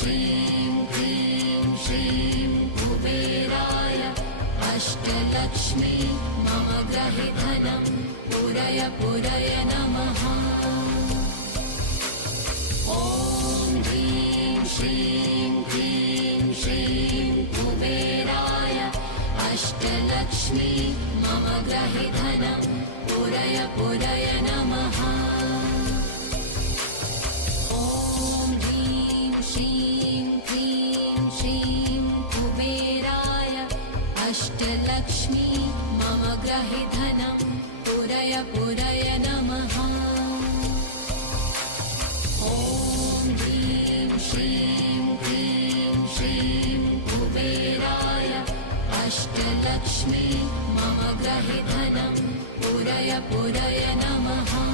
श्रीं क्लीं श्रीं कुबेराय अष्टलक्ष्मी मम गृहे धनं पूरय पूरय नमः। ॐ ह्रीं श्रीं क्लीं श्रीं कुबेराय अष्टलक्ष्मी मम गृहे धनं पूरय पूरय नमः। ॐ ह्रीं श्रीं क्लीं श्रीं कुबेराय अष्टलक्ष्मी मम गृहे धनं पूरय पूरय नमः। ॐ ह्रीं श्रीं क्लीं श्रीं कुबेराय अष्टलक्ष्मी मम गृहे धनं पूरय पूरय नमः।